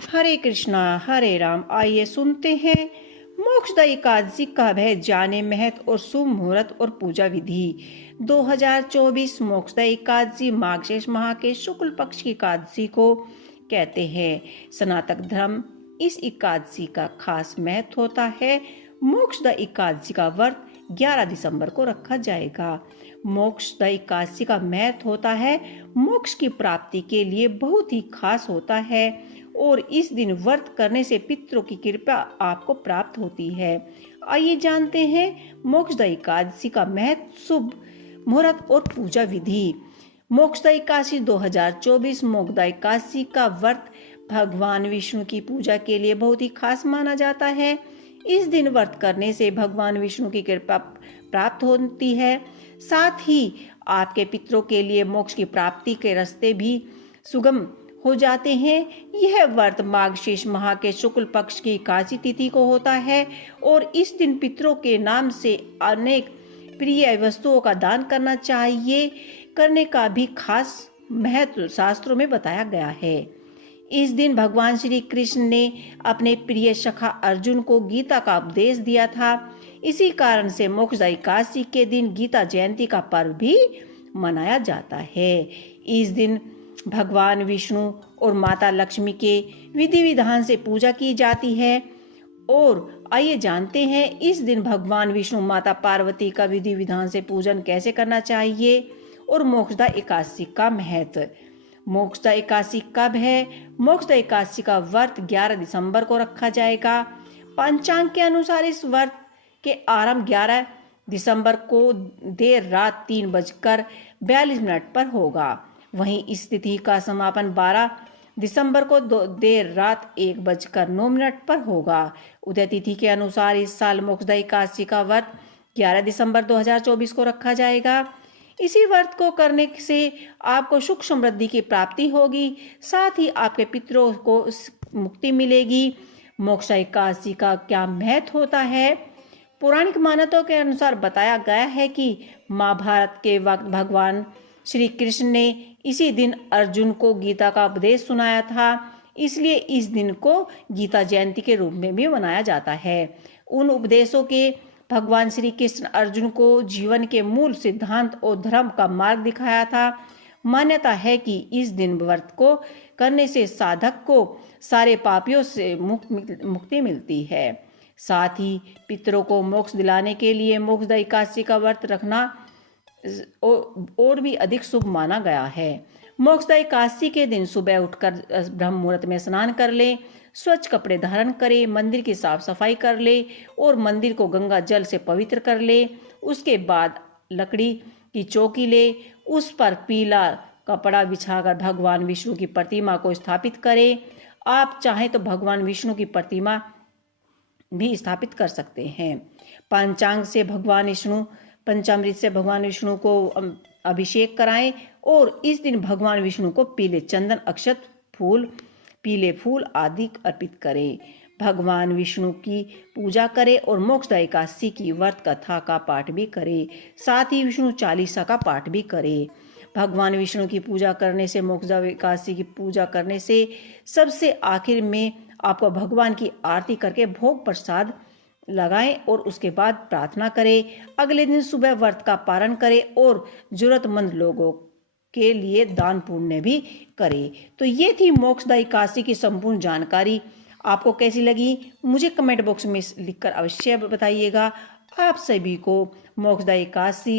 हरे कृष्णा हरे राम। आइए सुनते हैं मोक्षदा एकादशी का है जाने महत्व और शुभ मुहूर्त और पूजा विधि। 2024 मोक्षदा एकादशी मार्गशीर्ष माह के शुक्ल पक्ष की एकादशी को कहते हैं। सनातन धर्म इस एकादशी का खास महत्व होता है। मोक्षदा एकादशी का व्रत 11 दिसंबर को रखा जाएगा। मोक्षदा एकादशी का महत्व होता है मोक्ष की प्राप्ति के लिए बहुत ही खास होता है और इस दिन व्रत करने से पितरों की कृपा आपको प्राप्त होती है। आइए जानते हैं मोक्षदा एकादशी का महत्व, शुभ मुहूर्त और पूजा विधि। मोक्षदा एकादशी 2024 मोक्षदा एकादशी का व्रत भगवान विष्णु की पूजा के लिए बहुत ही खास माना जाता है। इस दिन व्रत करने से भगवान विष्णु की कृपा प्राप्त होती है, साथ ही आपके पितरों के लिए मोक्ष की प्राप्ति के रास्ते भी सुगम हो जाते हैं। यह व्रत मार्गशीर्ष माह के शुक्ल पक्ष की एकादशी तिथि को होता है और इस दिन पितरों के नाम से अनेक प्रिय वस्तुओं का दान करना चाहिए। करने का भी खास महत्व शास्त्रों में बताया गया है। इस दिन भगवान श्री कृष्ण ने अपने प्रिय सखा अर्जुन को गीता का उपदेश दिया था। इसी कारण से मोक्षदा एकादशी के दिन गीता जयंती का पर्व भी मनाया जाता है। इस दिन भगवान विष्णु और माता लक्ष्मी के विधि विधान से पूजा की जाती है। और आइए जानते हैं इस दिन भगवान विष्णु माता पार्वती का विधि विधान से पूजन कैसे करना चाहिए और मोक्षदा एकादशी का महत्व। मोक्षदा एकादशी कब है? मोक्षदा एकादशी का व्रत 11 दिसंबर को रखा जाएगा। पंचांग के अनुसार इस व्रत के आरंभ 11 दिसंबर को देर रात 3:42 पर होगा। वहीं इस तिथि का समापन 12 दिसंबर को देर रात 1:09 पर होगा। उदय तिथि के अनुसार इस साल मोक्षदा एकादशी का व्रत 11 दिसंबर 2024 को रखा जाएगा। इसी व्रत को करने से आपको सुख समृद्धि की प्राप्ति होगी, साथ ही आपके पितरों को मुक्ति मिलेगी। मोक्षदा एकादशी का क्या महत्व होता है? पौराणिक मान्यताओं के अनुसार बताया गया है कि महाभारत के वक्त भगवान श्री कृष्ण ने इसी दिन अर्जुन को गीता का उपदेश सुनाया था, इसलिए इस दिन को गीता जयंती के रूप में भी मनाया जाता है। उन उपदेशों के भगवान श्री कृष्ण अर्जुन को जीवन के मूल सिद्धांत और धर्म का मार्ग दिखाया था। मान्यता है कि इस दिन व्रत को करने से साधक को सारे पापियों से मुक्ति मिलती है। साथ ही पितरों को मोक्ष दिलाने के लिए मोक्षदा एकादशी का व्रत रखना और भी अधिक शुभ माना गया है। मोक्षदा एकादशी के दिन सुबह उठकर ब्रह्म मुहूर्त में स्नान कर लें, स्वच्छ कपड़े धारण करें, मंदिर की साफ सफाई कर ले और मंदिर को गंगा जल से पवित्र कर ले। उसके बाद लकड़ी की चौकी ले, उस पर पीला कपड़ा बिछाकर भगवान विष्णु की प्रतिमा को स्थापित करें। आप चाहें तो भगवान विष्णु की प्रतिमा भी स्थापित कर सकते हैं। पंचांग से पंचामृत से भगवान विष्णु को अभिषेक कराएं और इस दिन भगवान विष्णु को पीले चंदन, अक्षत, फूल, पीले फूल आदि अर्पित करें। भगवान विष्णु की पूजा करें और मोक्षदा एकादशी की व्रत कथा का पाठ भी करें। साथ ही विष्णु चालीसा का पाठ भी करें। भगवान विष्णु की पूजा करने से, मोक्षदा एकादशी की पूजा करने से सबसे आखिर में आपको भगवान की आरती करके भोग प्रसाद लगाएं और उसके बाद प्रार्थना करें। अगले दिन सुबह व्रत का पारण करें और जरूरतमंद लोगों के लिए दान पुण्य भी करें। तो ये थी मोक्षदा एकादशी की संपूर्ण जानकारी। आपको कैसी लगी मुझे कमेंट बॉक्स में लिखकर अवश्य बताइएगा। आप सभी को मोक्षदा एकादशी